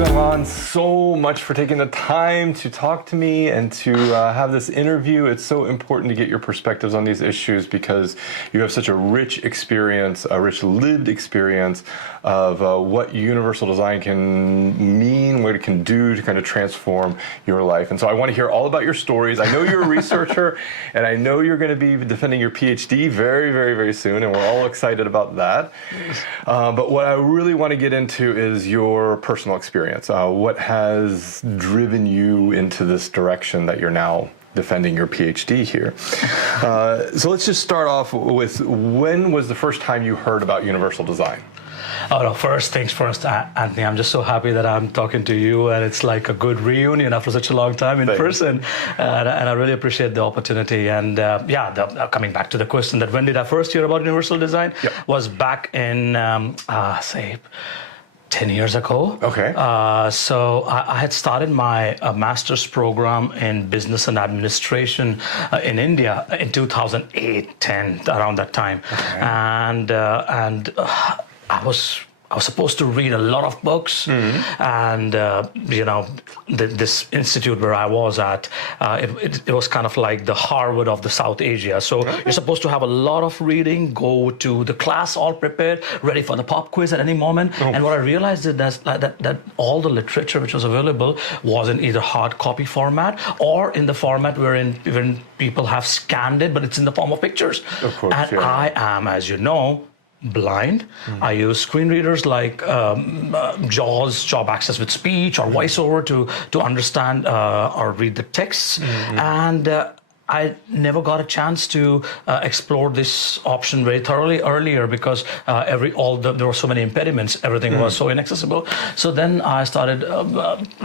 Gagan, so much for taking the time to talk to me and to have this interview. It's so important to get your perspectives on these issues because you have such a rich experience, a rich lived experience of what universal design can mean, what it can do to kind of transform your life. And so I want to hear all about your stories. I know you're a researcher, and I know you're going to be defending your PhD very, very, very soon, and we're all excited about that. But what I really want to get into is your personal experience. What has driven you into this direction that you're now defending your PhD here? So let's just start off with, when was the first time you heard about universal design? Oh, no, first things first, Anthony, I'm just so happy that I'm talking to you, and it's like a good reunion after such a long time in person. And I really appreciate the opportunity. And coming back to the question that when did I first hear about universal design? Yep. Was back in, say, 10 years ago. Okay. So I had started my master's program in business and administration in India in 2008-10, around that time. Okay. And I was supposed to read a lot of books, and this institute where I was at, it was kind of like the Harvard of the South Asia. So you're supposed to have a lot of reading, go to the class all prepared, ready for the pop quiz at any moment. And what I realized is that all the literature which was available was in either hard copy format or in the format wherein people have scanned it, but it's in the form of pictures. Of course, and I am, as you know, blind. I use screen readers like JAWS, Job Access with Speech, or VoiceOver to understand or read the texts. And I never got a chance to explore this option very thoroughly earlier because there were so many impediments. Everything was so inaccessible. So then I started.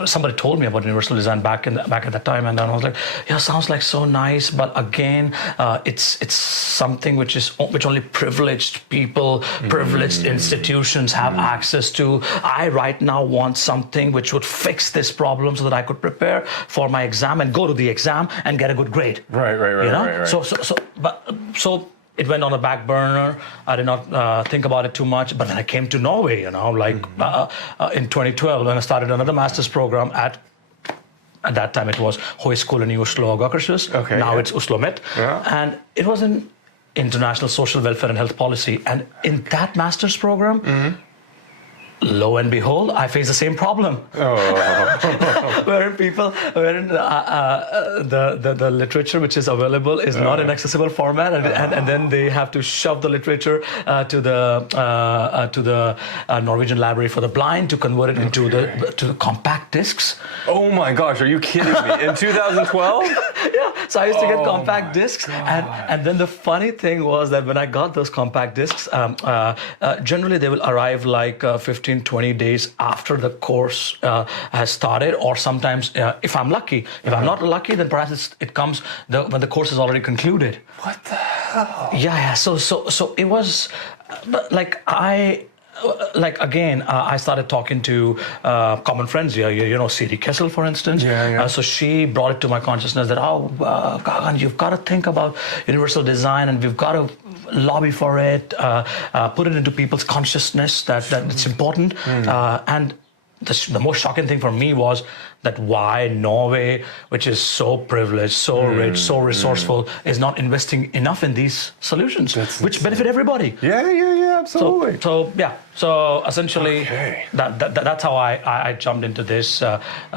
Somebody told me about universal design back at that time, and then I was like, "Yeah, sounds like so nice." But again, it's something which only privileged people, privileged institutions have access to. I right now want something which would fix this problem so that I could prepare for my exam and go to the exam and get a good grade. Right. So it went on a back burner. I did not think about it too much. But then I came to Norway, in 2012 when I started another master's program at that time it was Høgskolen i Oslo og Akershus. Okay, now it's Oslo Met. Yeah. And it was in international social welfare and health policy. And in that master's program, lo and behold, I face the same problem. Wherein the literature which is available is not in accessible format, and then they have to shove the literature to the Norwegian Library for the Blind to convert it into the compact discs. Oh my gosh, are you kidding me? In 2012? Yeah, so I used to get compact discs, and then the funny thing was that when I got those compact discs, generally they will arrive like 15-20 days after the course has started, or sometimes if I'm lucky. If I'm not lucky, then perhaps it comes when the course is already concluded. What the hell? Yeah. So it was I started talking to common friends here, C.D. Kessel, for instance. So she brought it to my consciousness that, Gagan, you've got to think about universal design, and we've got to lobby for it, put it into people's consciousness that it's important. And the most shocking thing for me was that why Norway, which is so privileged, so rich, so resourceful, is not investing enough in these solutions, which benefit everybody. Yeah, absolutely. So essentially, that's how I jumped into this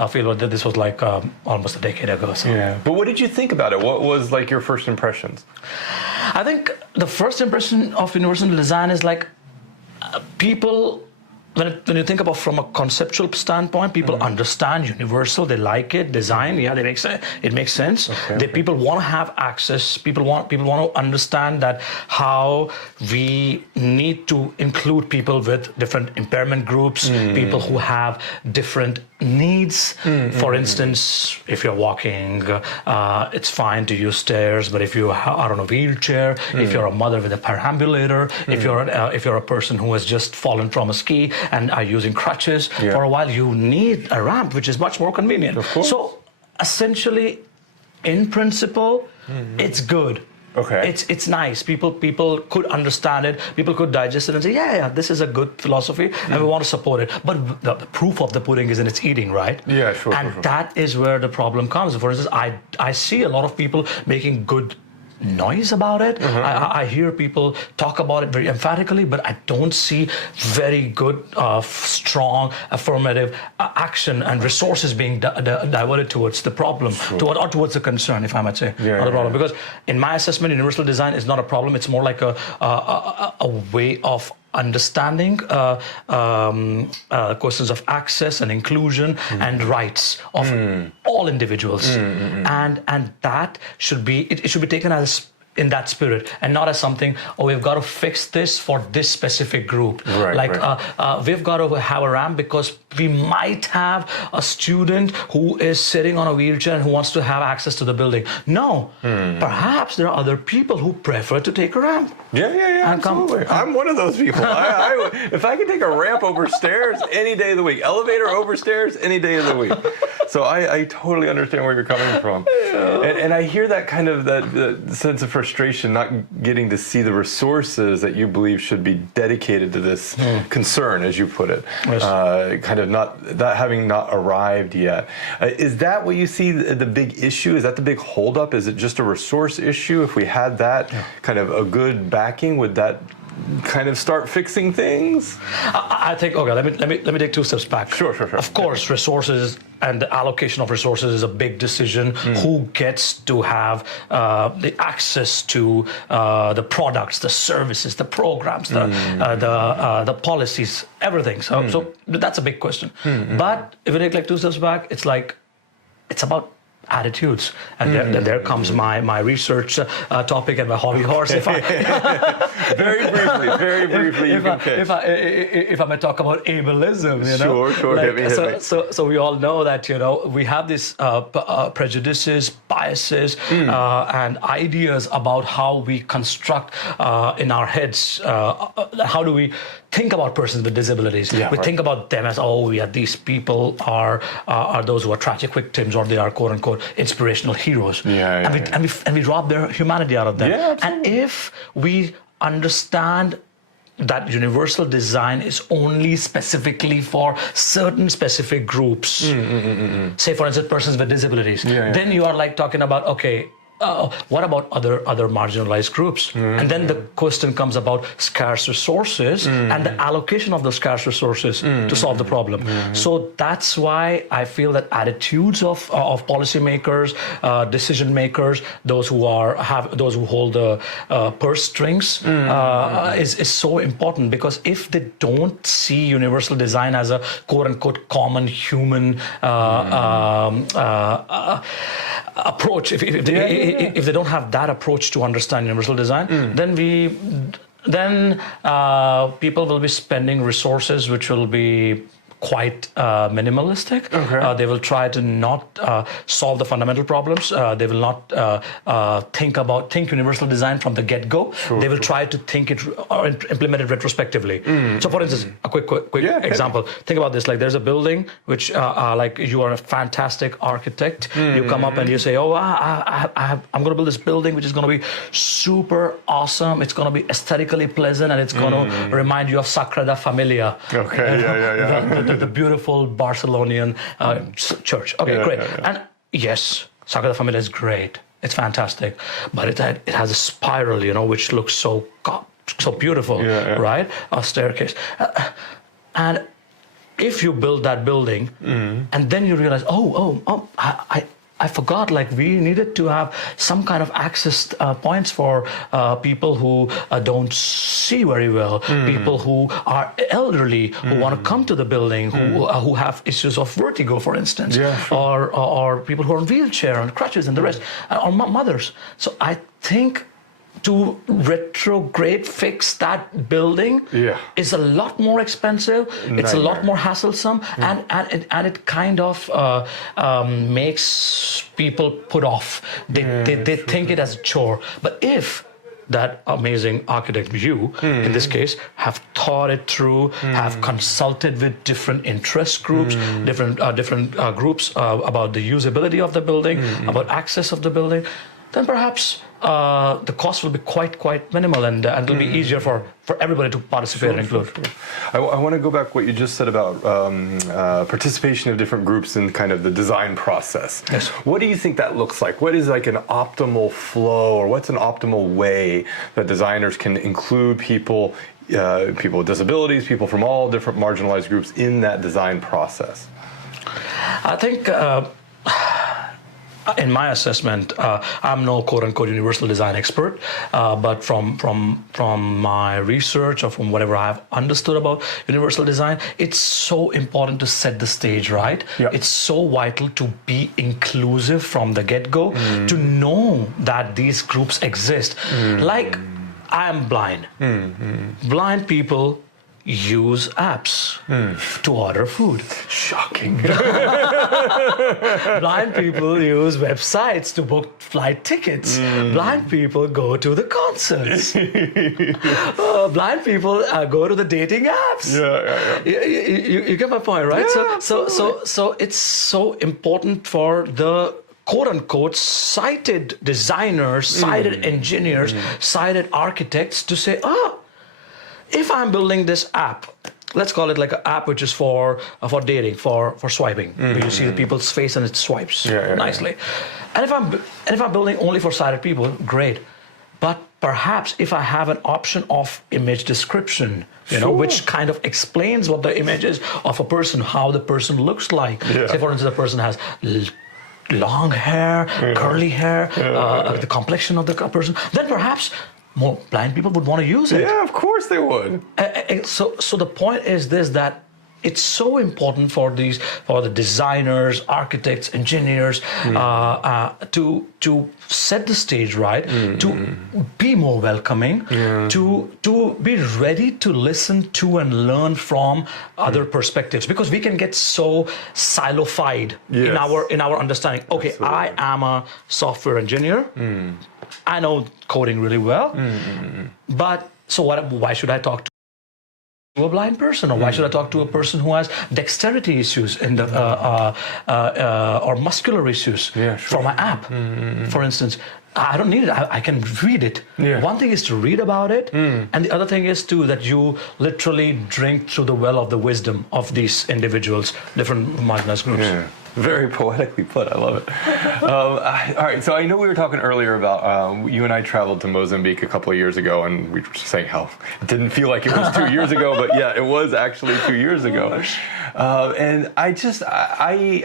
field. This was like almost a decade ago. So. Yeah. But what did you think about it? What was like your first impressions? I think the first impression of universal design is like people. When you think about from a conceptual standpoint, people understand universal, they like it, design, it makes sense. People want to have access. People want to understand that how we need to include people with different impairment groups, people who have different needs. For instance, if you're walking, it's fine to use stairs, but if you are on a wheelchair, if you're a mother with a perambulator, if you're a person who has just fallen from a ski and are using crutches for a while, you need a ramp, which is much more convenient. Of course. So essentially, in principle, it's good. Okay. It's nice. People could understand it. People could digest it and say, yeah, this is a good philosophy, and we want to support it. But the proof of the pudding is in its eating, right? Yeah, sure. And that is where the problem comes. For instance, I see a lot of people making good noise about it. I hear people talk about it very emphatically, but I don't see very good, strong, affirmative action and resources being diverted towards the problem, towards the concern, if I might say, not a problem. Because in my assessment, universal design is not a problem. It's more like a way of understanding questions of access and inclusion and rights of all individuals, and that should be it should be taken as in that spirit and not as something, we've got to fix this for this specific group. We've got to have a ramp because we might have a student who is sitting on a wheelchair and who wants to have access to the building. No, perhaps there are other people who prefer to take a ramp. Yeah, absolutely. I'm one of those people. If I could take a ramp over stairs any day of the week, elevator over stairs any day of the week. So I totally understand where you're coming from. And I hear that kind of that sense of frustration, not getting to see the resources that you believe should be dedicated to this concern, as you put it. Yes. Kind of not having arrived yet. Is that what you see the big issue? Is that the big holdup? Is it just a resource issue? If we had that kind of a good backing, would that kind of start fixing things? I think, okay, let me take two steps back. Sure. Of course, resources and the allocation of resources is a big decision. Who gets to have the access to the products, the services, the programs, the policies, everything. So that's a big question. But if you take like two steps back, it's about attitudes, and there comes my research topic and my hobby horse. Very briefly, if I may talk about ableism, Sure. Hit me. So we all know that we have these prejudices, biases, and ideas about how we construct in our heads. How do we think about persons with disabilities? We think about them as, these people are those who are tragic victims, or they are quote unquote inspirational heroes. And we rob their humanity out of them. And if we understand that universal design is only specifically for certain specific groups, say for instance persons with disabilities, then you are like talking about, okay, what about other marginalized groups? And then the question comes about scarce resources and the allocation of those scarce resources to solve the problem. So that's why I feel that attitudes of policymakers, decision makers, those who hold the purse strings, is so important, because if they don't see universal design as a quote unquote common human approach, if they don't have that approach to understand universal design, then people will be spending resources which will be quite minimalistic. They will try to not solve the fundamental problems. They will not think universal design from the get-go. They will try to think it or implement it retrospectively. So, for instance, a quick example. Think about this: like, there's a building which, like, you are a fantastic architect. You come up and you say, I'm going to build this building which is going to be super awesome. It's going to be aesthetically pleasant, and it's going to remind you of Sagrada Familia. The beautiful Barcelonian church. Okay, great. And yes, Sagrada Familia is great. It's fantastic, but it has a spiral, which looks so beautiful, right? A staircase, and if you build that building, and then you realize, I forgot, like, we needed to have some kind of access points for people who don't see very well, people who are elderly, who want to come to the building, who have issues of vertigo, for instance, or people who are on wheelchair and crutches and the rest, or mothers. So I think to retrograde fix that building is a lot more expensive. It's a lot more hassle-some, and it kind of makes people put off. They think it as a chore. But if that amazing architect, you, in this case, have thought it through, have consulted with different interest groups, different groups about the usability of the building, about access of the building, then perhaps the cost will be quite minimal, and it'll be easier for everybody to participate and include. I want to go back what you just said about participation of different groups in kind of the design process. Yes. What do you think that looks like? What is like an optimal flow, or what's an optimal way that designers can include people, people with disabilities, people from all different marginalized groups in that design process? I think, in my assessment, I'm no quote-unquote universal design expert, but from my research or from whatever I've understood about universal design, it's so important to set the stage right. Yeah. It's so vital to be inclusive from the get-go, to know that these groups exist. Like, I am blind. Blind people use apps to order food. Shocking. Blind people use websites to book flight tickets. Blind people go to the concerts. Blind people go to the dating apps. You get my point, right? Yeah, So it's so important for the quote-unquote sighted designers, sighted engineers, sighted architects to say, if I'm building this app, let's call it like an app which is for dating, for swiping, where you see the people's face and it swipes nicely. And if I'm building only for sighted people, great. But perhaps if I have an option of image description, you know, which kind of explains what the image is of a person, how the person looks like. Say, for instance, a person has long hair, curly hair, the complexion of the person, then perhaps more blind people would want to use it. Yeah, of course they would. So the point is this, that it's so important for the designers, architects, engineers to set the stage right, to be more welcoming, to be ready to listen to and learn from other perspectives, because we can get so silofied in our understanding. Okay, absolutely. I am a software engineer. I know coding really well, but so what? Why should I talk to a blind person, or why should I talk to a person who has dexterity issues in the or muscular issues for my app, for instance? I don't need it. I can read it. One thing is to read about it, and the other thing is too that you literally drink through the well of the wisdom of these individuals, different marginalized groups. Very poetically put. I love it. All right. So I know we were talking earlier about you and I traveled to Mozambique a couple of years ago, and we were saying how it didn't feel like it was 2 years ago, but yeah, it was actually 2 years ago. And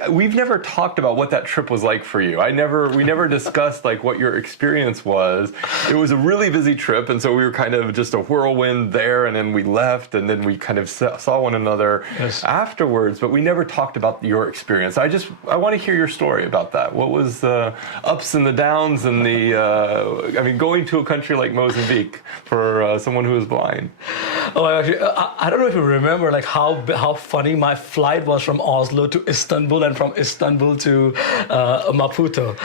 we've never talked about what that trip was like for you. We never discussed like what your experience was. It was a really busy trip, and so we were kind of just a whirlwind there, and then we left, and then we kind of saw one another afterwards. But we never talked about your experience. I want to hear your story about that. What was the ups and the downs and going to a country like Mozambique for someone who is blind? Oh, I don't know if you remember like how funny my flight was from Oslo to Istanbul and from Istanbul to Maputo.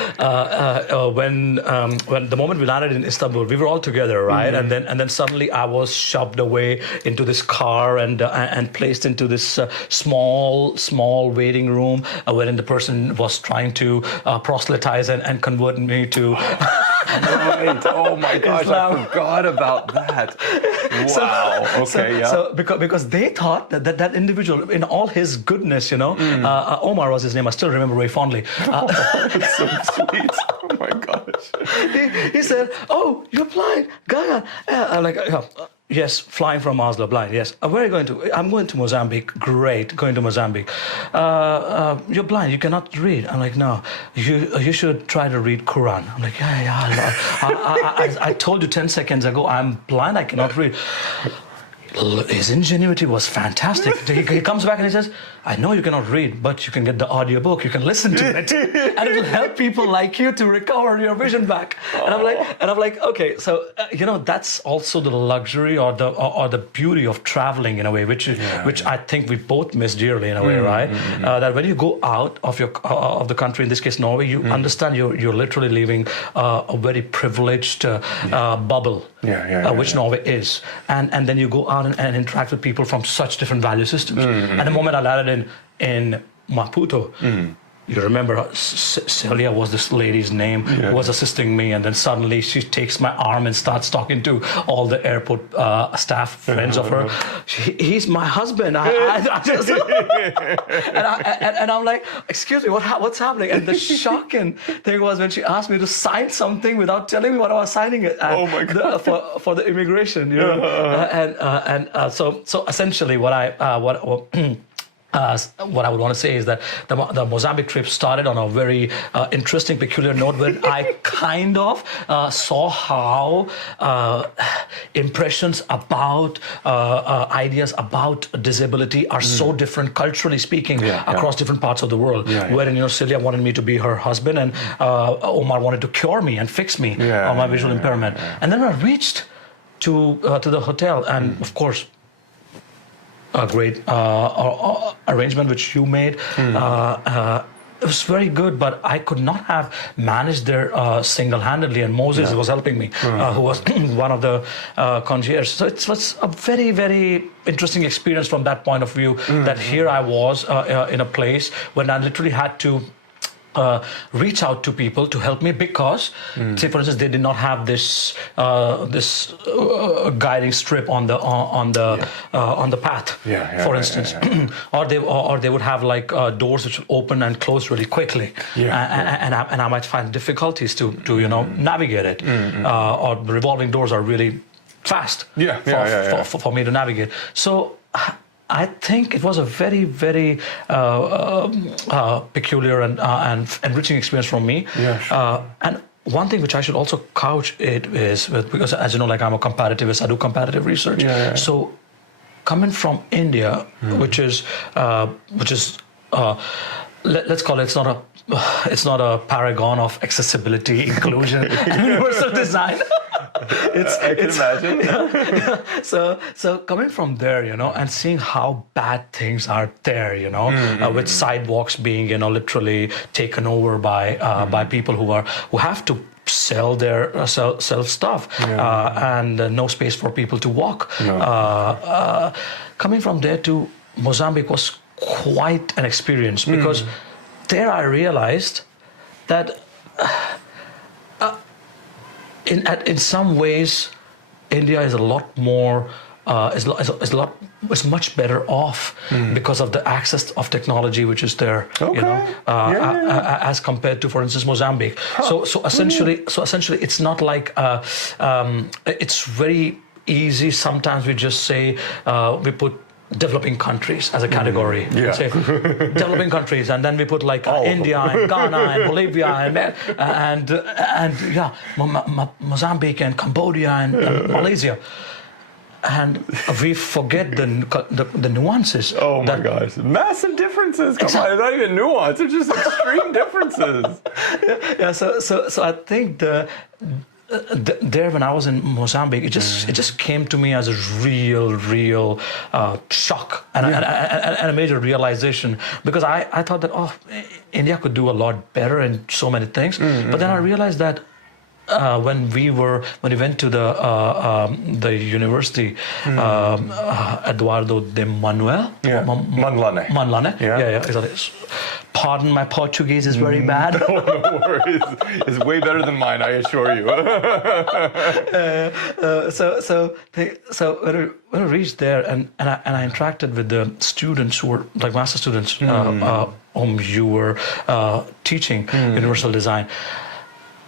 When the moment we landed in Istanbul, we were all together, right? And then suddenly I was shoved away into this car and placed into this small waiting room wherein the person was trying to proselytize and convert me to. Right. Oh my gosh, Islam. I forgot about that. Wow. So because they thought that individual, in all his goodness, Omar was his name. I still remember very fondly. That's so sweet. Oh my gosh. He said, "Oh, you're blind, Gagan." I'm like, yes, flying from Oslo, blind. Yes. Where are you going to? I'm going to Mozambique. Great, going to Mozambique. You're blind. You cannot read. I'm like, no. You should try to read Quran. I'm like, I told you 10 seconds ago, I'm blind. I cannot read. His ingenuity was fantastic. He comes back and he says, I know you cannot read, but you can get the audiobook. You can listen to it, and it will help people like you to recover your vision back. And I'm like, okay, so that's also the luxury or the beauty of traveling in a way, which I think we both miss dearly in a way, right? That when you go out of the country, in this case Norway, you understand you're literally leaving a very privileged bubble, which Norway is, and then you go out and interact with people from such different value systems. And the moment I landed in Maputo, you remember Celia was this lady's name who was assisting me, and then suddenly she takes my arm and starts talking to all the airport staff friends of her. He's my husband. I just and I'm like, excuse me, what's happening? And the shocking thing was when she asked me to sign something without telling me what I was signing it. Oh my God. For the immigration, you know. So essentially what I would want to say is that the Mozambique trip started on a very interesting, peculiar note where I kind of saw how impressions about ideas about disability are so different culturally speaking across different parts of the world. Wherein, you know, Celia wanted me to be her husband, and Omar wanted to cure me and fix me on my visual impairment. And then when I reached to the hotel, and of course, a great arrangement which you made. It was very good, but I could not have managed there single-handedly, and Moses was helping me, who was one of the concierge. So it was a very, very interesting experience from that point of view, that here I was in a place when I literally had to reach out to people to help me because, say for instance, they did not have this guiding strip on the path, for instance, or they would have like doors which would open and close really quickly, and I might find difficulties to you know navigate it, or the revolving doors are really fast for me to navigate. So I think it was a very, very peculiar and enriching experience for me. And one thing which I should also couch it is with, because as you know, like I'm a comparativist, I do comparative research. So coming from India, which is let's call it, it's not a paragon of accessibility, inclusion, and universal design. I can imagine. So coming from there, you know, and seeing how bad things are there, you know, with sidewalks being, you know, literally taken over by people who have to sell their sell stuff, and no space for people to walk. Coming from there to Mozambique was quite an experience, because there I realized that in some ways India is a lot more is much better off because of the access of technology which is there, you know, as compared to, for instance, Mozambique. So essentially it's not like it's very easy. Sometimes we just say we put developing countries as a category. Say developing countries, and then we put like India and Ghana and Bolivia and Mozambique and Cambodia and Malaysia. And we forget the nuances. Oh my gosh, massive differences. Come on, it's not even nuance; it's just extreme differences. So I think there, when I was in Mozambique, it just came to me as a real shock and a major realization, because I thought that India could do a lot better in so many things, but then I realized that when we went to the university, Eduardo de Manuel, Manlane, exactly. Pardon, my Portuguese is very bad. No worries. It's way better than mine, I assure you. So when I reached there and I interacted with the students who were like master students whom you were teaching universal design.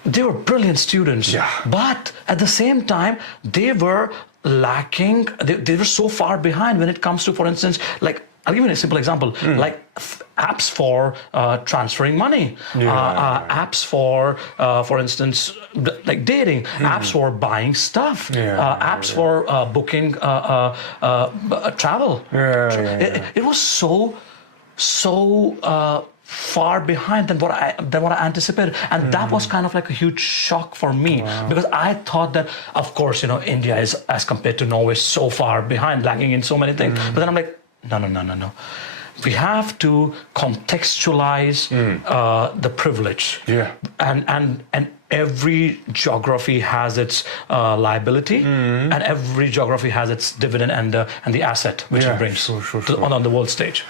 They were brilliant students, but at the same time, they were lacking. They were so far behind when it comes to, for instance, like, I'll give you a simple example, like apps for transferring money, apps for instance, like dating, apps for buying stuff, apps for booking travel. It was so far behind than what I anticipated, and that was kind of like a huge shock for me, because I thought that, of course, you know, India is, as compared to Norway, so far behind, lacking in so many things. But then I'm like, no. We have to contextualize the privilege, and every geography has its liability, and every geography has its dividend and the asset which it brings on the world stage.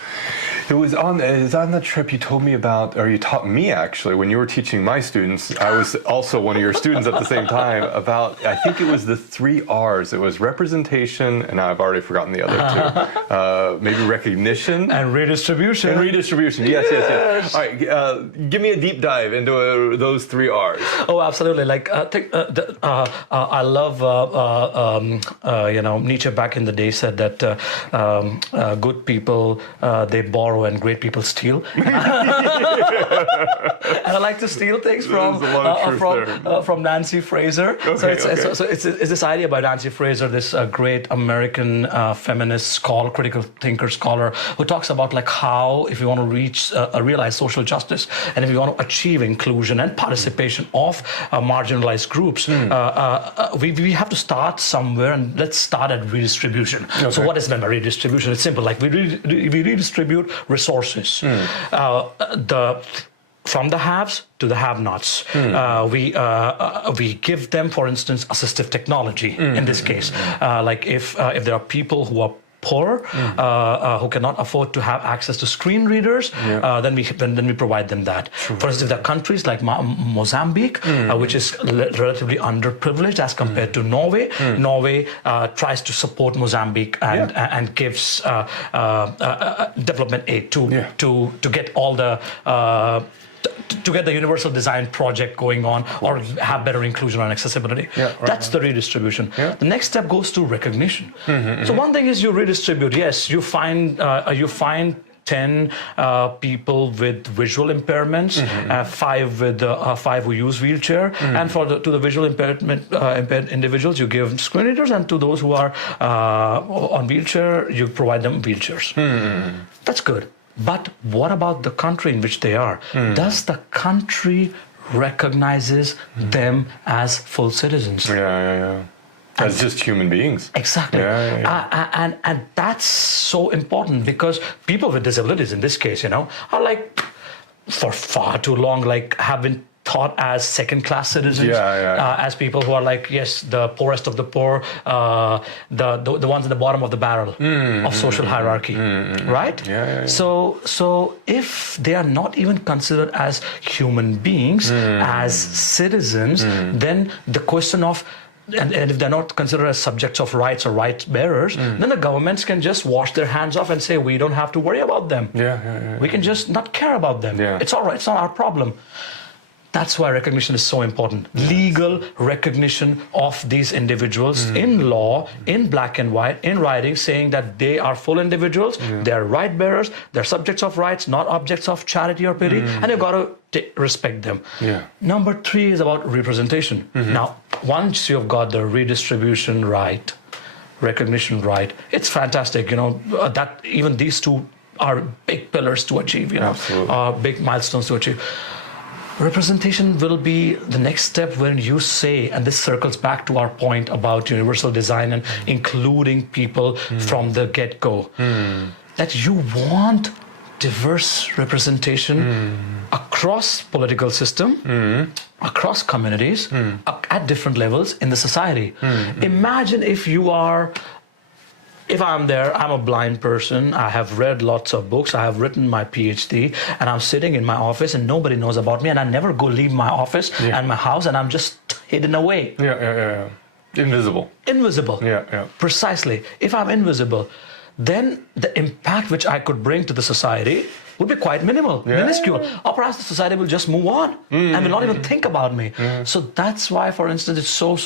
It was on the trip you told me about, or you taught me actually, when you were teaching my students. I was also one of your students at the same time, about, I think it was the 3 R's. It was representation, and I've already forgotten the other 2. Maybe recognition. And redistribution. And redistribution, yes. All right, give me a deep dive into those 3 R's. Oh, absolutely. Like, I love, Nietzsche back in the day said that good people, they borrow and great people steal. And I like to steal things from Nancy Fraser. Okay, So it's this idea by Nancy Fraser, this great American feminist critical thinker scholar, who talks about like how if you want to realize social justice, and if you want to achieve inclusion and participation of marginalized groups, we have to start somewhere, and let's start at redistribution. Okay. So what is meant by redistribution? It's simple. Like we redistribute resources. From the haves to the have-nots. We give them, for instance, assistive technology. In this case, like if there are people who are poor, who cannot afford to have access to screen readers, then we provide them that. For instance, if there are countries like Mozambique, which is relatively underprivileged as compared to Norway. Norway tries to support Mozambique and gives development aid to get all the to get the universal design project going on, or have better inclusion and accessibility. That's the redistribution. The next step goes to recognition. So one thing is you redistribute. Yes, you find 10 people with visual impairments, 5 who use wheelchair, and to the visual impaired individuals you give screen readers, and to those who are on wheelchair you provide them wheelchairs. That's good. But what about the country in which they are? Does the country recognizes them as full citizens? As just human beings. Exactly. And that's so important, because people with disabilities in this case, are like, for far too long, like have been thought as second-class citizens, as people who are like, yes, the poorest of the poor, the ones at the bottom of the barrel of social hierarchy, right? So if they are not even considered as human beings, as citizens, then the question of, and if they're not considered as subjects of rights or rights bearers, then the governments can just wash their hands off and say, we don't have to worry about them. We can just not care about them. It's all right. It's not our problem. That's why recognition is so important. Legal recognition of these individuals in law, in black and white, in writing, saying that they are full individuals, they're right bearers, they're subjects of rights, not objects of charity or pity, and you've got to respect them. Number 3 is about representation. Now, once you've got the redistribution right, recognition right, it's fantastic. That even these 2 are big pillars to achieve. Big milestones to achieve. Representation will be the next step when you say, and this circles back to our point about universal design and including people from the get-go, that you want diverse representation across political system, across communities, at different levels in the society. Imagine if I'm there, I'm a blind person, I have read lots of books, I have written my PhD, and I'm sitting in my office and nobody knows about me, and I never leave my office and my house, and I'm just hidden away. Invisible. Precisely. If I'm invisible, then the impact which I could bring to the society would be quite minuscule. Or perhaps the society will just move on and will not even think about me. So that's why, for instance, it's so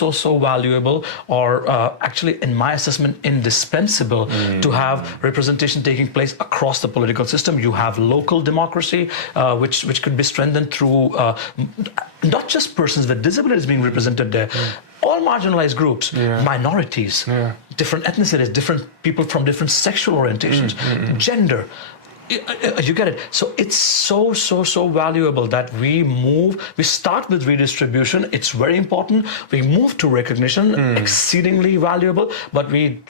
valuable, or actually, in my assessment, indispensable to have representation taking place across the political system. You have local democracy, which could be strengthened through not just persons with disabilities being represented there, all marginalized groups, minorities, different ethnicities, different people from different sexual orientations, gender. You get it. So it's so valuable that we start with redistribution. It's very important. We move to recognition, exceedingly valuable, but we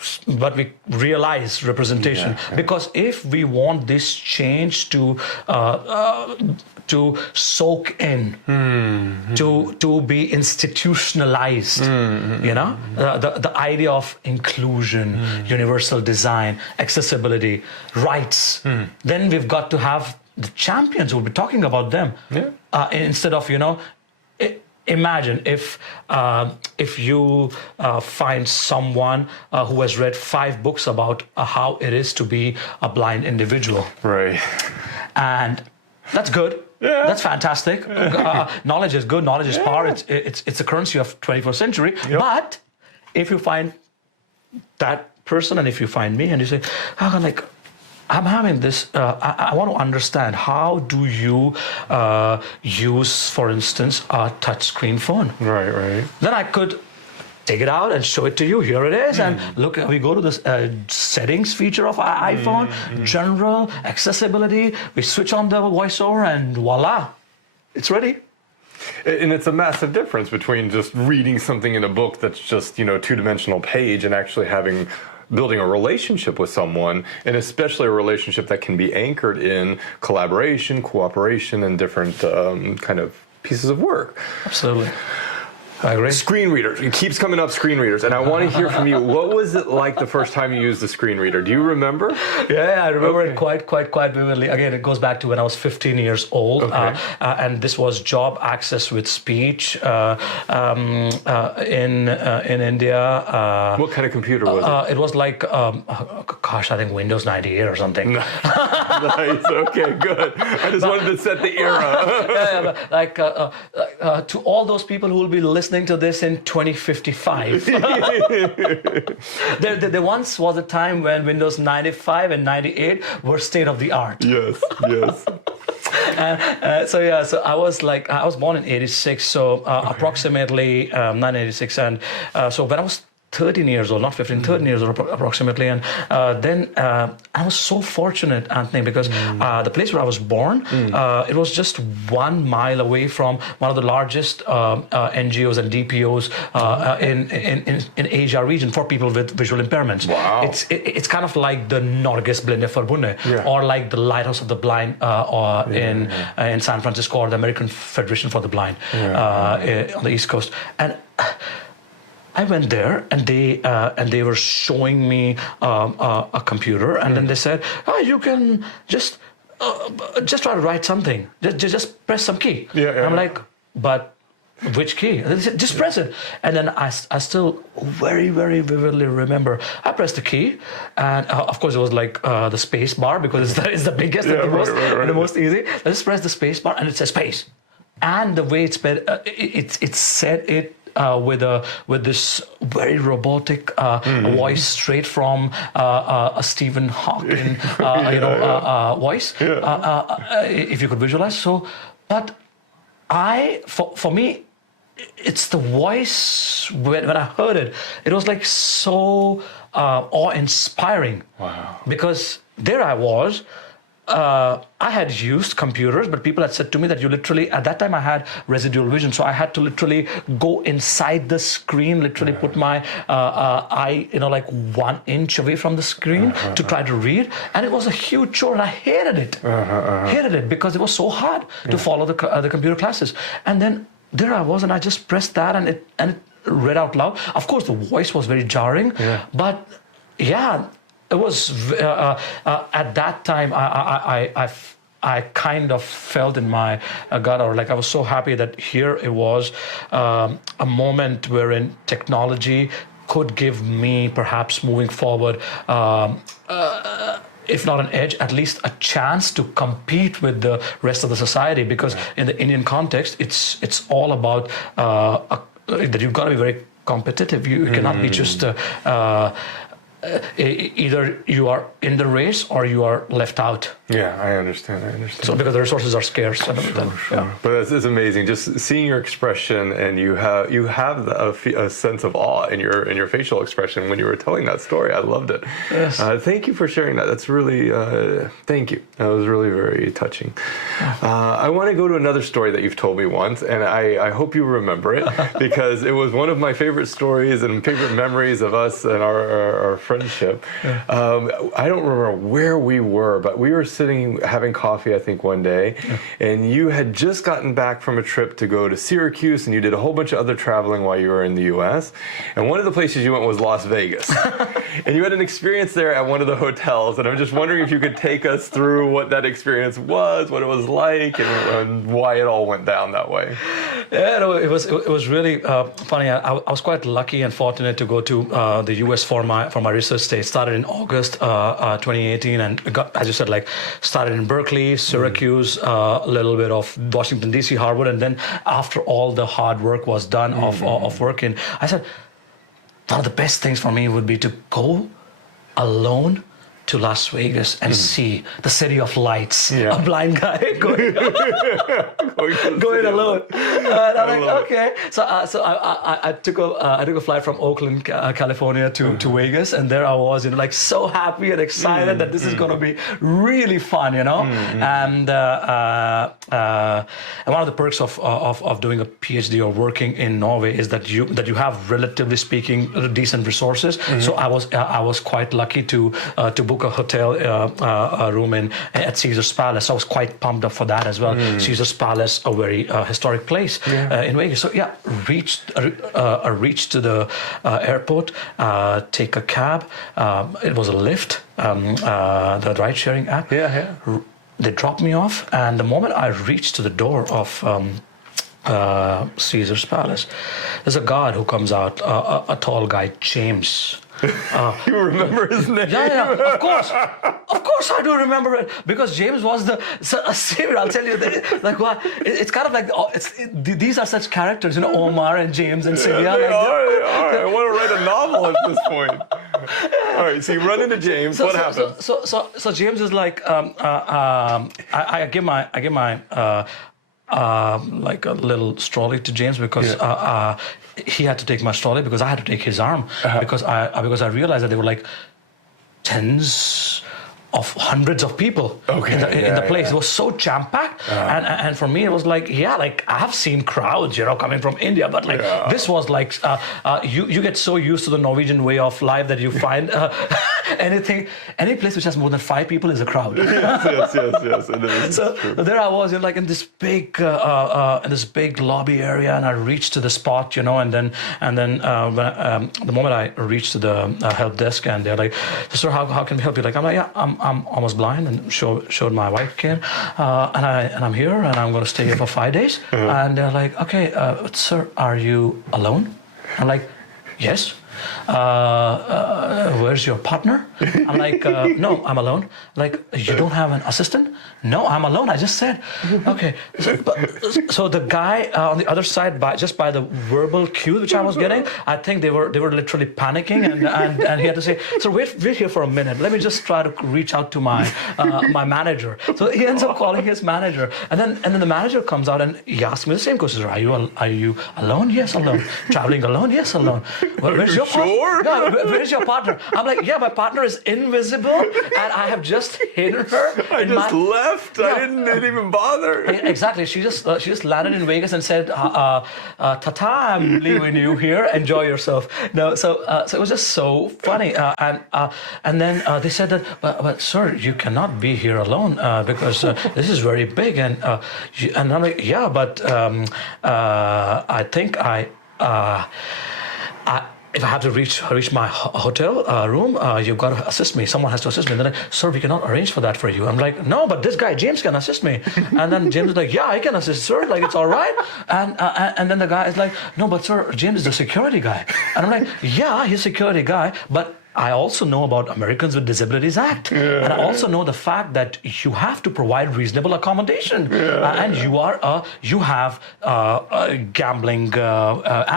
realize representation. Because if we want this change to soak in, to be institutionalized, the idea of inclusion, universal design, accessibility, rights, then we've got to have the champions who will be talking about them. Instead of, imagine if you find someone who has read 5 books about how it is to be a blind individual. Right. And that's good. Yeah. That's fantastic. Knowledge is good. Knowledge is power. It's the currency of 21st century. Yep. But if you find that person, and if you find me, and you say, I'm having this, I want to understand, how do you use, for instance, a touchscreen phone? Right. Then I could take it out and show it to you. Here it is. And look, we go to this settings feature of our iPhone, general, accessibility. We switch on the voiceover and voila, it's ready. And it's a massive difference between just reading something in a book that's just, 2-dimensional page and actually building a relationship with someone, and especially a relationship that can be anchored in collaboration, cooperation, and different kind of pieces of work. Absolutely. I agree. Screen readers. It keeps coming up, screen readers. And I want to hear from you. What was it like the first time you used the screen reader? Do you remember? Yeah, I remember it quite vividly. Again, it goes back to when I was 15 years old. Okay. And this was job access with speech in India. What kind of computer was it? It was like, I think Windows 98 or something. Nice. Okay, good. I just wanted to set the era. To all those people who will be listening to this in 2055. There once was a time when Windows 95 and 98 were state of the art. Yes. So I was born in 86, so approximately 1986, and so when I was 13 years old, not 15, 13 years old approximately. And then I was so fortunate, Anthony, because the place where I was born, it was just 1 mile away from one of the largest NGOs and DPOs in Asia region for people with visual impairments. Wow. It's kind of like the Norges Blindeforbundet, or like the Lighthouse of the Blind in San Francisco, or the American Federation for the Blind on the East Coast. And I went there, and they were showing me a computer, and then they said, you can just try to write something. Just press some key. And I'm like, but which key? And they said, just press it. And then I still very, very vividly remember, I pressed the key, and of course it was like the space bar, because it's the biggest and the most easy. I just pressed the space bar, and it says space. And the way it said it, with this very robotic voice straight from a Stephen Hawking voice, if you could visualize. So, but for me, it's the voice. When I heard it, it was like so awe-inspiring. Wow! Because there I was. I had used computers, but people had said to me that you literally, at that time I had residual vision, so I had to literally go inside the screen, literally put my eye, like 1 inch away from the screen to try to read, and it was a huge chore, and I hated it. Hated it because it was so hard to follow the computer classes. And then there I was, and I just pressed that, and it read out loud. Of course, the voice was very jarring, but yeah. It was at that time I kind of felt in my gut, or like I was so happy that here it was a moment wherein technology could give me, perhaps moving forward, if not an edge, at least a chance to compete with the rest of the society. Because in the Indian context, it's all about that you've got to be very competitive. You cannot be just either you are in the race or you are left out. Yeah, I understand. So because the resources are scarce. Sure. But it's amazing, just seeing your expression, and you have a sense of awe in your facial expression when you were telling that story. I loved it. Yes. Thank you for sharing that. That's really thank you. That was really very touching. I want to go to another story that you've told me once, and I hope you remember it because it was one of my favorite stories and favorite memories of us and our friends friendship. I don't remember where we were, but we were sitting having coffee, I think, one day, and you had just gotten back from a trip to go to Syracuse, and you did a whole bunch of other traveling while you were in the U.S. And one of the places you went was Las Vegas, and you had an experience there at one of the hotels. And I'm just wondering if you could take us through what that experience was, what it was like, and why it all went down that way. Yeah, no, it was really funny. I was quite lucky and fortunate to go to the U.S. for my research stay. It started in August 2018, and got, as you said, like started in Berkeley, Syracuse, a little bit of Washington D.C., Harvard, and then after all the hard work was done of working, I said one of the best things for me would be to go alone to Las Vegas and see the city of lights. A blind guy going alone. And I'm like, okay. So I took a flight from Oakland, California to Vegas, and there I was, like so happy and excited that this is going to be really fun, And one of the perks of doing a PhD or working in Norway is that you have, relatively speaking, decent resources. So I was quite lucky to book a hotel room at Caesar's Palace. I was quite pumped up for that as well. Caesar's Palace, a very historic place in Vegas. So reached to the airport, take a cab. It was a Lyft, the ride-sharing app. They dropped me off, and the moment I reached to the door of Caesar's Palace, there's a guard who comes out, a tall guy, James. You remember his name? Yeah, of course I do remember it, because James was the savior. I'll tell you, like what? It's kind of like these are such characters, Omar and James and Sylvia. They are. I want to write a novel at this point. All right, so you run into James. What happened? So James is like, I give my like a little trolley to James, because he had to take my trolley because I had to take his arm, because I realized that there were like tens of hundreds of people in the place. It was so jam-packed, and for me it was like, like I have seen crowds, coming from India, but like this was like you get so used to the Norwegian way of life that you find any place which has more than 5 people is a crowd. Yes, it is. So there I was, like in this big lobby area, and I reached to the spot, and then the moment I reached to the help desk, and they're like, "Sir, how can we help you?" Like, I'm like, I'm almost blind, and showed my white cane, and I'm here, and I'm going to stay here for 5 days. And they're like, "Okay, sir, are you alone?" I'm like, "Yes." Where's your partner? I'm like, no, I'm alone. Like, you don't have an assistant? No, I'm alone. I just said, okay. So the guy on the other side, just by the verbal cue which I was getting, I think they were literally panicking, and he had to say, "So wait here for a minute. Let me just try to reach out to my manager." So he ends up calling his manager, and then the manager comes out and he asks me the same question: Are you alone? Yes, alone. Traveling alone? Yes, alone. Where's your partner? Yeah, where's your partner? I'm like, my partner is invisible, and I have just hidden her. I just left. I didn't even bother. Exactly. She just landed in Vegas and said, "Tata, I'm leaving you here. Enjoy yourself." No, so it was just so funny. And then they said that, but sir, you cannot be here alone because this is very big. And I'm like, but I think if I have to reach my hotel room, you've got to assist me. Someone has to assist me. And they're like, "Sir, we cannot arrange for that for you." I'm like, "No, but this guy James can assist me." And then James is like, "Yeah, I can assist, sir. Like, it's all right." And then the guy is like, "No, but sir, James is the security guy." And I'm like, "Yeah, he's a security guy, but I also know about Americans with Disabilities Act, and I also know the fact that you have to provide reasonable accommodation, and you have gambling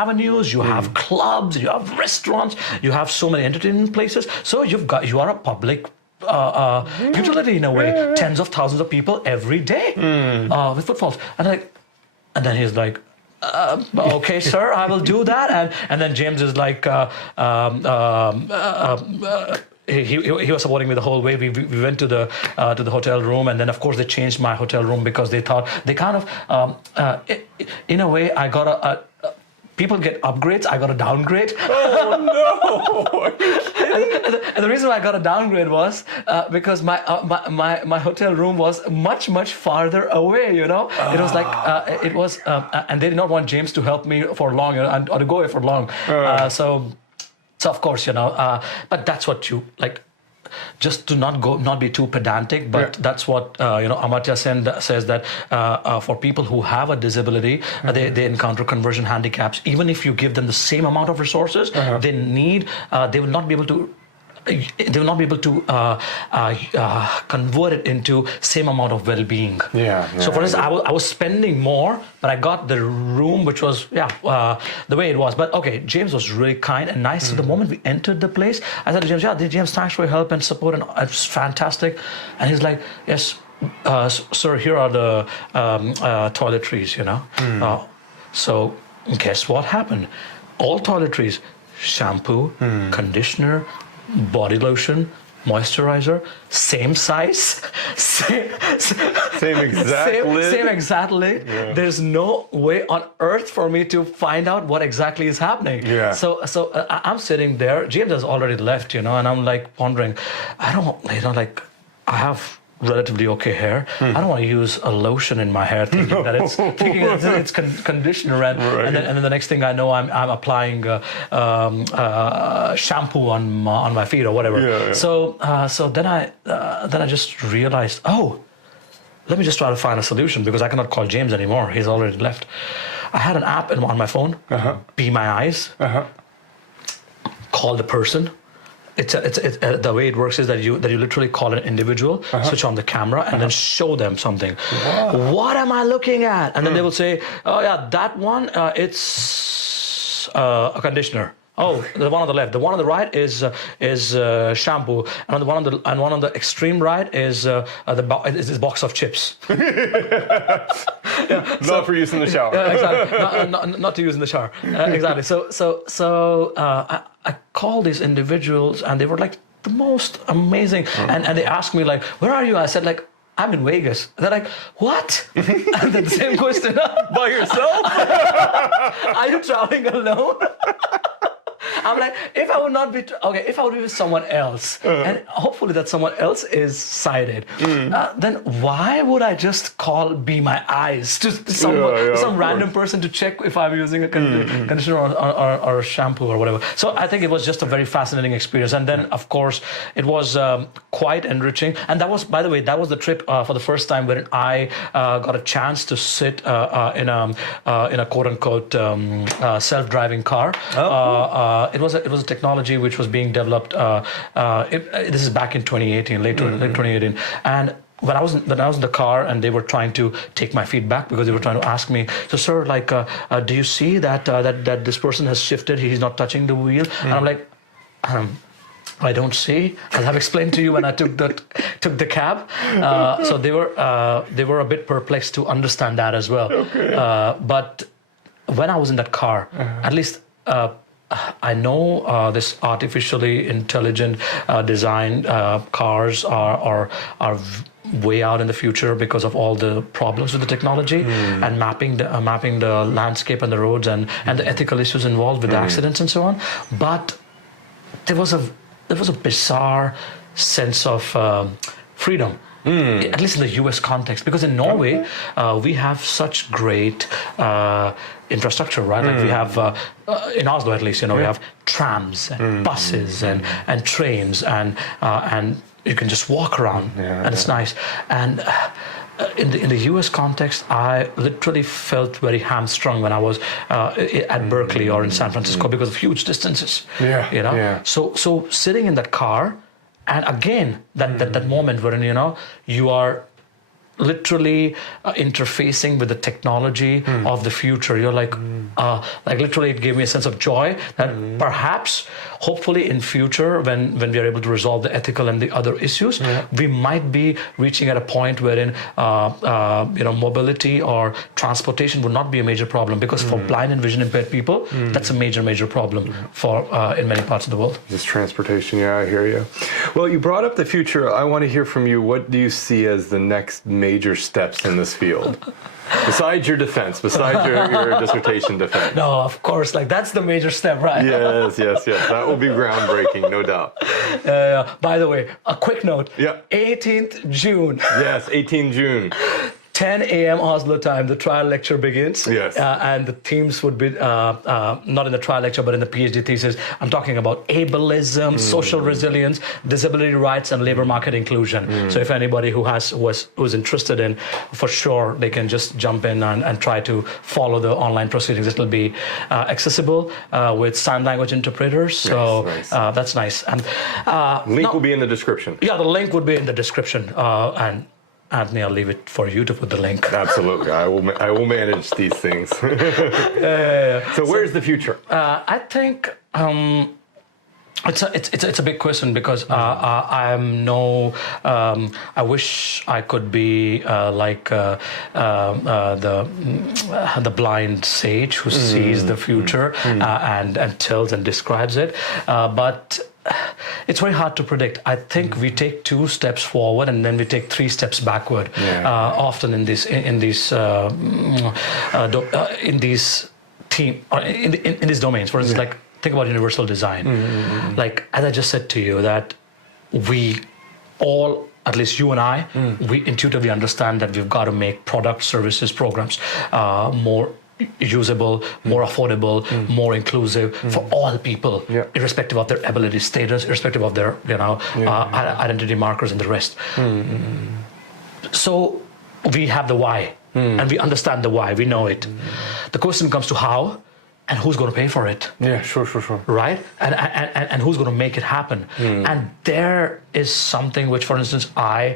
avenues, you have clubs, you have restaurants, you have so many entertainment places. So you are a public utility in a way. Tens of thousands of people every day with footfalls, and then he's like, "Okay, sir, I will do that." And then James is like, he was supporting me the whole way. We went to the hotel room, and then of course they changed my hotel room because they thought they kind of in a way I got people get upgrades. I got a downgrade. Oh no! Are you kidding? And the reason why I got a downgrade was because my hotel room was much farther away. You know, it was like and they did not want James to help me for long, you know, or to go away for long. So of course, you know, but that's what you like. Just to not be too pedantic, but that's what you know. Amartya Sen says that for people who have a disability, they encounter conversion handicaps. Even if you give them the same amount of resources, they will not be able to. They will not be able to convert it into same amount of well-being. So for instance, I was spending more, but I got the room which was the way it was. But okay, James was really kind and nice. So the moment we entered the place, I said to James, James, thanks for your help and support, and it's fantastic. And he's like, yes, sir, here are the toiletries, you know. So guess what happened? All toiletries, shampoo, conditioner, body lotion, moisturizer, same size, same exact lid. There's no way on earth for me to find out what exactly is happening. So I'm sitting there. James has already left, you know, and I'm like pondering. I have relatively okay hair. I don't want to use a lotion in my hair, thinking that it's conditioner, and then the next thing I know, I'm applying shampoo on my feet or whatever. So then I just realized, let me just try to find a solution, because I cannot call James anymore. He's already left. I had an app on my phone, Be My Eyes. Call the person. It's the way it works is that you literally call an individual, switch on the camera, and then show them something. Wow. What am I looking at? And then they will say, oh yeah, that one, it's a conditioner. Oh, the one on the left. The one on the right is shampoo, and one on the extreme right is this box of chips. Not for use in the shower. Exactly. Not to use in the shower. Exactly. So I called these individuals, and they were like the most amazing. And they asked me like, "Where are you?" I said like, "I'm in Vegas." They're like, "What?" And then the same question. By yourself? Are you traveling alone? I'm like, if I would be with someone else, and hopefully that someone else is sighted, then why would I just call Be My Eyes to some random person to check if I'm using a conditioner or shampoo or whatever? So I think it was just a very fascinating experience. And then, of course, it was quite enriching. And that was, by the way, the trip for the first time where I got a chance to sit in a quote-unquote self-driving car. It was a technology which was being developed. This is back in 2018, late 2018, and when I was in the car and they were trying to take my feedback, because they were trying to ask me, so sir, like, do you see that this person has shifted? He's not touching the wheel, and I'm like. I don't see. As I've explained to you when I took the cab, so they were a bit perplexed to understand that as well. But when I was in that car, at least. I know this artificially intelligent design cars are way out in the future because of all the problems with the technology and mapping the landscape and the roads and the ethical issues involved with the accidents and so on. But there was a bizarre sense of freedom. At least in the US context, because in Norway we have such great infrastructure, right? Like we have in Oslo, at least, you know, we have trams and buses and trains and you can just walk around and it's nice. And in the US context, I literally felt very hamstrung when I was at Berkeley or in San Francisco because of huge distances. You know, so sitting in that car. And again, that moment wherein, you know, you are literally interfacing with the technology of the future. You're like literally it gave me a sense of joy that perhaps, hopefully in future, when we are able to resolve the ethical and the other issues, we might be reaching at a point wherein, you know, mobility or transportation would not be a major problem, because for blind and vision impaired people, that's a major problem for in many parts of the world. Just transportation, I hear you. Well, you brought up the future. I want to hear from you. What do you see as the next major steps in this field? Besides your defense, besides your dissertation defense. No, of course, like that's the major step, right? Yes. That will be groundbreaking, no doubt. By the way, a quick note. Yeah. 18th June. Yes, 18 June. 10 a.m. Oslo time, the trial lecture begins. Yes. And the themes would be not in the trial lecture, but in the PhD thesis. I'm talking about ableism, social resilience, disability rights, and labor market inclusion. So if anybody who's interested in, for sure, they can just jump in and try to follow the online proceedings. It'll be accessible with sign language interpreters. So nice. that's nice. And Link will be in the description. Yeah, the link would be in the description. And Anthony, I'll leave it for you to put the link. Absolutely, I will manage these things. So where's the future? I think it's a big question because I wish I could be like the blind sage who sees the future and tells and describes it, but it's very hard to predict. I think we take 2 steps forward and then we take 3 steps backward. Often in these domains. For instance, like think about universal design. Like as I just said to you, that we all, at least you and I, we intuitively understand that we've got to make products, services, programs more usable, more affordable, more inclusive for all people, irrespective of their ability status, irrespective of their identity markers and the rest. So we have the why, and we understand the why. We know it. The question comes to how, and who's going to pay for it? Yeah, sure. Right, and who's going to make it happen? And there is something which, for instance, I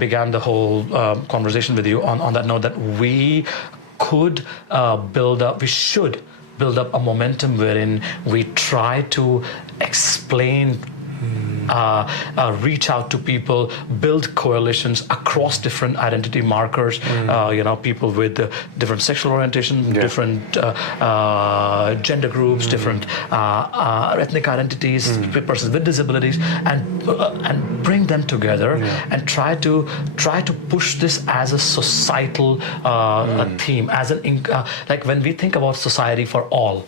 began the whole conversation with you on that note that we could we should build up a momentum wherein we try to explain. Reach out to people, build coalitions across different identity markers, people with different sexual orientation, different gender groups, different ethnic identities, persons with disabilities, and bring them together and try to push this as a societal theme, as an like when we think about society for all.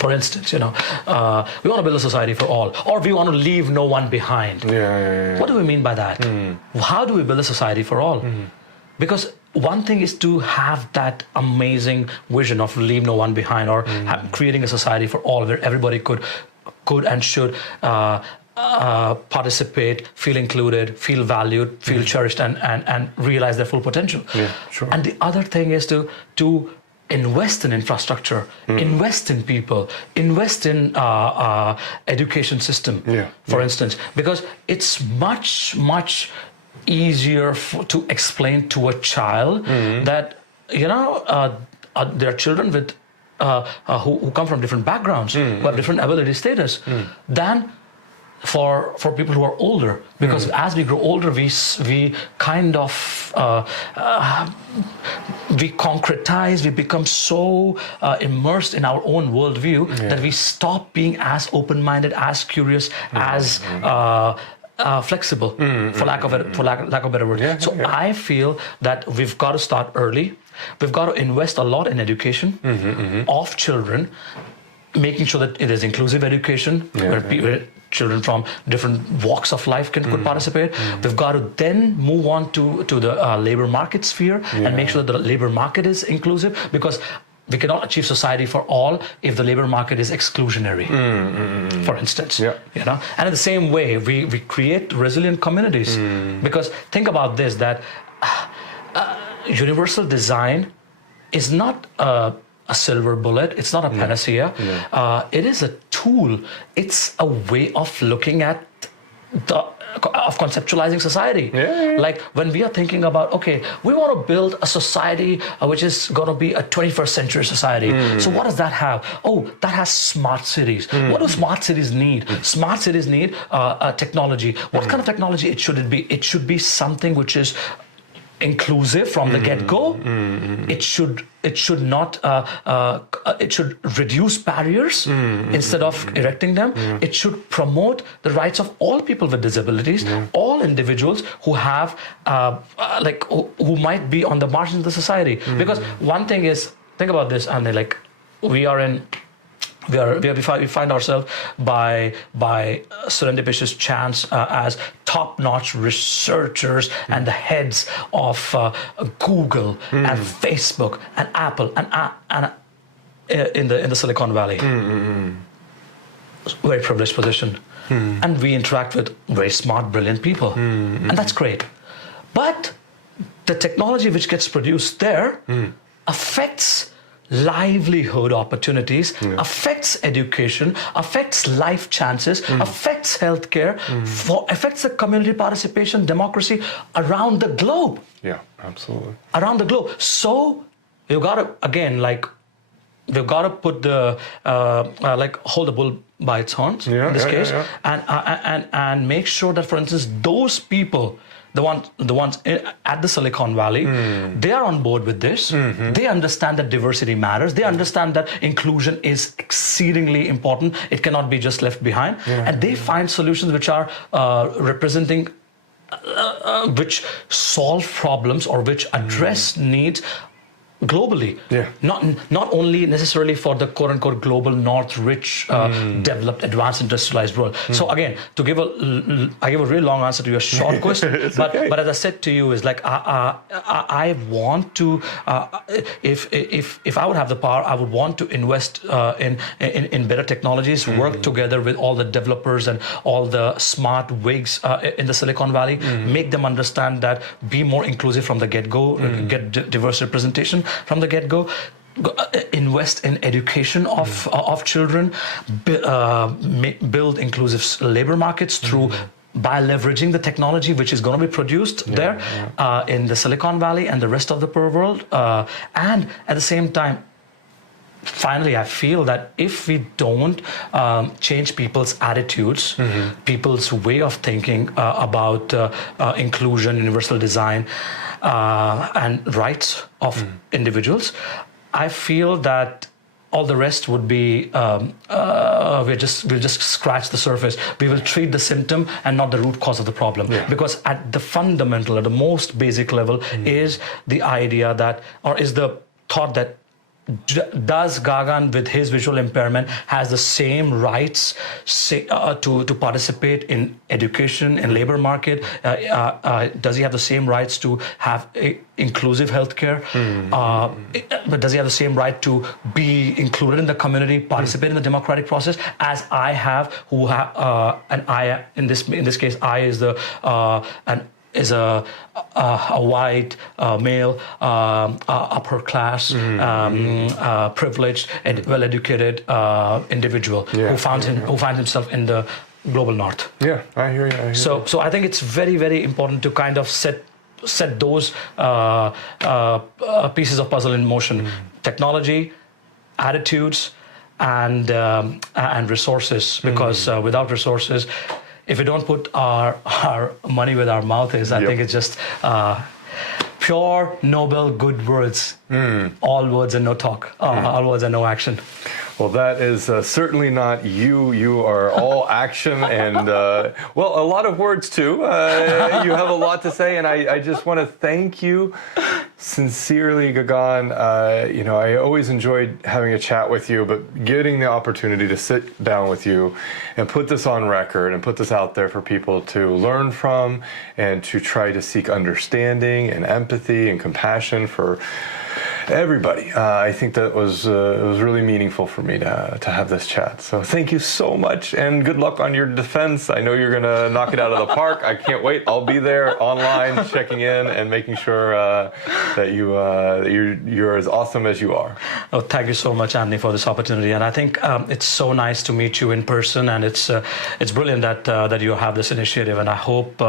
For instance, we want to build a society for all, or we want to leave no one behind. What do we mean by that? How do we build a society for all? Because one thing is to have that amazing vision of leave no one behind, or creating a society for all where everybody could and should participate, feel included, feel valued, feel cherished, and realize their full potential. And the other thing is to invest in infrastructure, invest in people, invest in education system, for instance, because it's much easier to explain to a child that there are children with who come from different backgrounds, who have different ability status, than for people who are older, because as we grow older, we kind of we concretize, we become so immersed in our own worldview that we stop being as open-minded, as curious, as flexible, for lack of a better word. I feel that we've got to start early. We've got to invest a lot in education of children, making sure that it is inclusive education, where children from different walks of life could participate. We've got to then move on to the labor market sphere and make sure that the labor market is inclusive, because we cannot achieve society for all if the labor market is exclusionary, for instance. And in the same way, we create resilient communities, because think about this, that universal design is not a silver bullet. It's not a panacea. It is a tool. It's a way of looking at of conceptualizing society. Like when we are thinking about, okay, we want to build a society which is going to be a 21st century society. So what does that have? Oh, that has smart cities. What do smart cities need? Smart cities need technology. What kind of technology should it be? It should be something which is inclusive from the get-go. It should not. It should reduce barriers instead of erecting them. It should promote the rights of all people with disabilities, all individuals who have who might be on the margins of the society. Because one thing is, think about this, and we find ourselves by serendipitous chance as top-notch researchers and the heads of Google and Facebook and Apple and in the Silicon Valley. Very privileged position. And we interact with very smart, brilliant people. And that's great. But the technology which gets produced there affects livelihood opportunities, affects education, affects life chances, affects healthcare, affects the community participation, democracy around the globe. Yeah, absolutely. Around the globe. So you got to, again, we've got to put the hold the bull by its horns in this case, and make sure that, for instance, those people, the ones at the Silicon Valley, they are on board with this. They understand that diversity matters. They understand that inclusion is exceedingly important. It cannot be just left behind. And they find solutions which are representing, which solve problems or which address needs globally, not only necessarily for the quote-unquote global north, rich, developed, advanced, industrialized world. So again, I give a really long answer to your short question, but as I said to you, is I want to, if I would have the power, I would want to invest in better technologies, work together with all the developers and all the smart wigs in the Silicon Valley, make them understand that be more inclusive from the get-go, get diverse representation from the get-go, invest in education of children, build inclusive labor markets through by leveraging the technology which is going to be produced there in the Silicon Valley and the rest of the world, and at the same time, finally, I feel that if we don't change people's attitudes, people's way of thinking about inclusion, universal design, and rights of individuals, I feel that all the rest would be we'll just scratch the surface. We will treat the symptom and not the root cause of the problem. Because at the fundamental, at the most basic level, is the idea that, or is the thought that, does Gagan, with his visual impairment, has the same rights to participate in education and labor market? Does he have the same rights to have inclusive healthcare? But does he have the same right to be included in the community, participate in the democratic process as I have? And I, in this case, I is the is a white male, upper class, privileged, well-educated individual who finds himself in the global north. Yeah, I hear you. So I think it's very, very important to kind of set those pieces of puzzle in motion: technology, attitudes, and resources. Because without resources, if we don't put our money where our mouth is, I think it's just pure, noble, good words. All words and no talk. All words and no action. Well, that is certainly not you. You are all action and, well, a lot of words too. You have a lot to say, and I just want to thank you sincerely, Gagan. I always enjoyed having a chat with you, but getting the opportunity to sit down with you and put this on record and put this out there for people to learn from and to try to seek understanding and empathy and compassion for everybody. I think that was it was really meaningful for me to have this chat. So thank you so much, and good luck on your defense. I know you're gonna knock it out of the park. I can't wait. I'll be there online, checking in and making sure that you're as awesome as you are. Oh, thank you so much, Anthony, for this opportunity. And I think it's so nice to meet you in person, and it's brilliant that you have this initiative. And I hope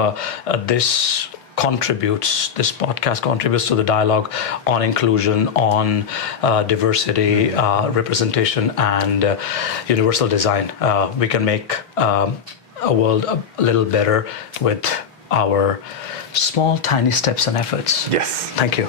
this podcast contributes to the dialogue on inclusion, on diversity, representation, and universal design. We can make a world a little better with our small, tiny steps and efforts. Yes. Thank you.